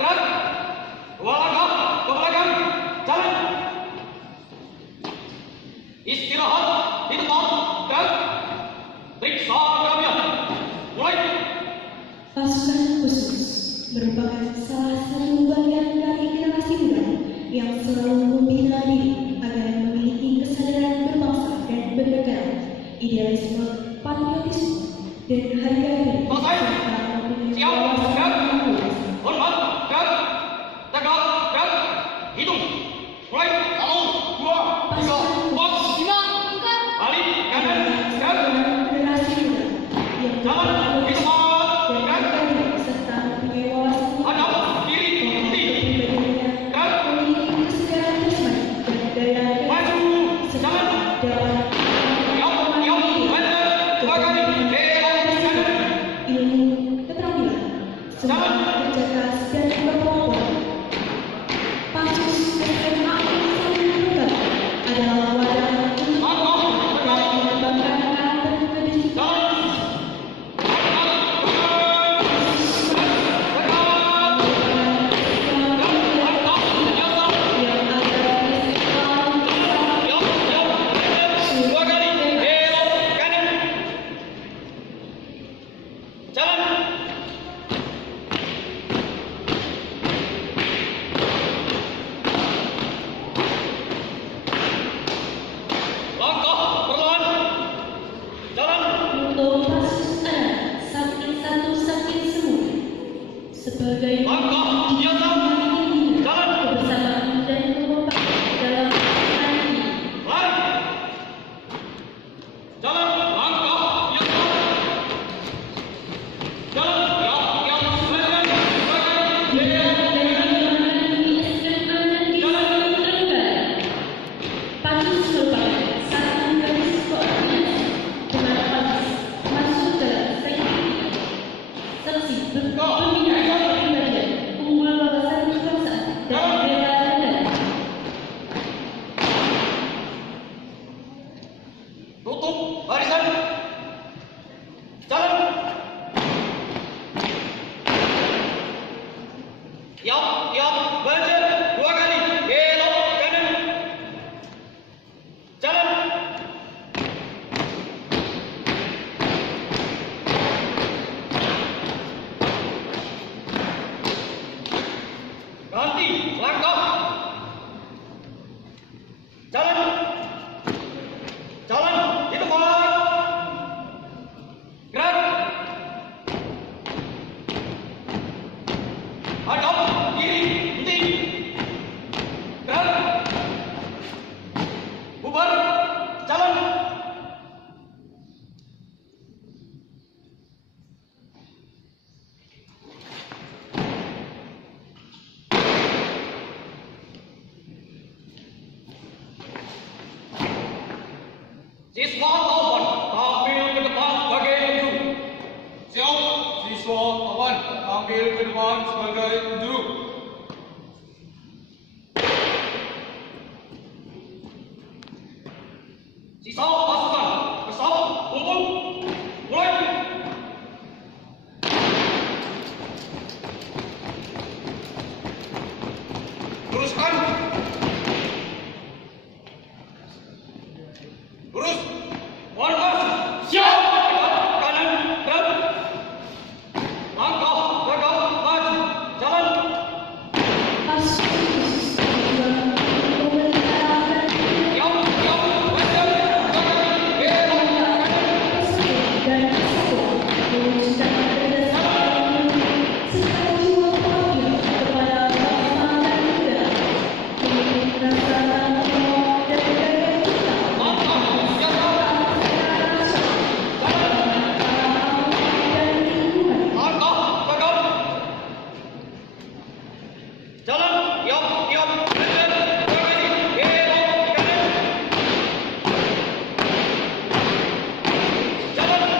gerak. 2 langkah ke belakang, jalan. Istirahat di tempat, gerak. Periksa geraknya, mulai. Pasukan khusus merupakan salah satu bagian dari generasi muda yang selalu membina diri agar memiliki kesadaran berbangsa dan bernegara, idealisme, patriotisme, dan harga diri. Selesai. Siap, gerak. Hormat, gerak. Tegak, gerak. Hitung. Mulai. 1, 2, 3, 4, 5. Balik kanan, gerak. Generasi muda yang Jalan di tempat, gerak. serta mempunyai wawasan Hadap kiri, henti. Gerak. memiliki kesadaran jasmani dan daya Maju, jalan. dalam Yap, mantap. 2 kali. Belok kanan. ilmu keterampilan, semangat kerja keras dan berkelompok. Pansus SMA Satu adalah wadah untuk mengembangkan karakter pendidik yang ada di Dua kali, belok kanan. Jalan. Langkah perlahan. Jalan. untuk kasus anak sakit semua sebagai Langkah biasa. Jalan. kebersamaan dan kekompakan dalam perang ini. Lari. Jalan. Langkah biasa. Jalan. Yang silakan. Dua kali. Belok. Pansus merupakan satu garis koordinasi dengan pansus masuk dalam seksi pembinaan kepribadian, unggul wawasan kebangsaan dan bela negara. Tutup barisan. Jalan. Yap, belajar. 2 kali. Belok kanan. Jalan. Ganti langkah. Jalan. Jalan di tempat. Gerak. Hadap kiri, henti. Gerak. Bubar. Jalan. Siswa kawan, tampil ke depan sebagai unjuk. Siap, siswa kawan, tampil ke depan sebagai unjuk. Sisa pasukan, bersama, kumpul, mulai. Luruskan. Lurus. Markas. Siap. Kanan, gerak. Langkah, tegak, maju. Jalan. Pansus khusus juga memelihara Yap, mantap. 2 kali. Belok kanan. dan kesatuan mewujudkan kerjasama serta jiwa pengabdian kepada bangsa dan negara, memiliki rasa tanggung jawab dan daya cipta Langkah, biasa. dan lingkungan. Langkah, tegak. Jalan. Yap, mantap. 2 kali. Belok kanan. Jalan.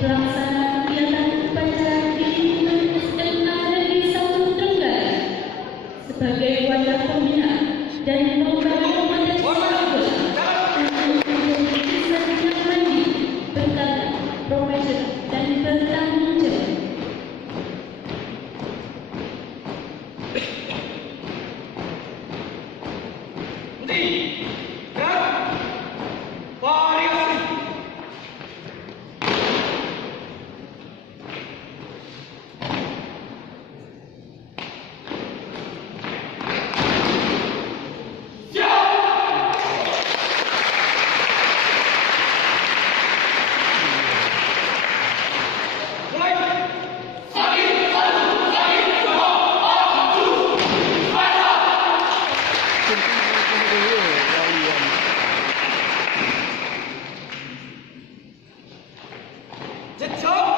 pelaksanaan kegiatan upacara di lingkungan SMA Negeri 1 Trenggalek sebagai wadah pembina dan pengembangan kompetensi anggota untuk menjadi insan yang mandiri, berkarakter, profesional, dan bertanggung jawab. Henti. Gerak. Variasi. Mulai. Jejak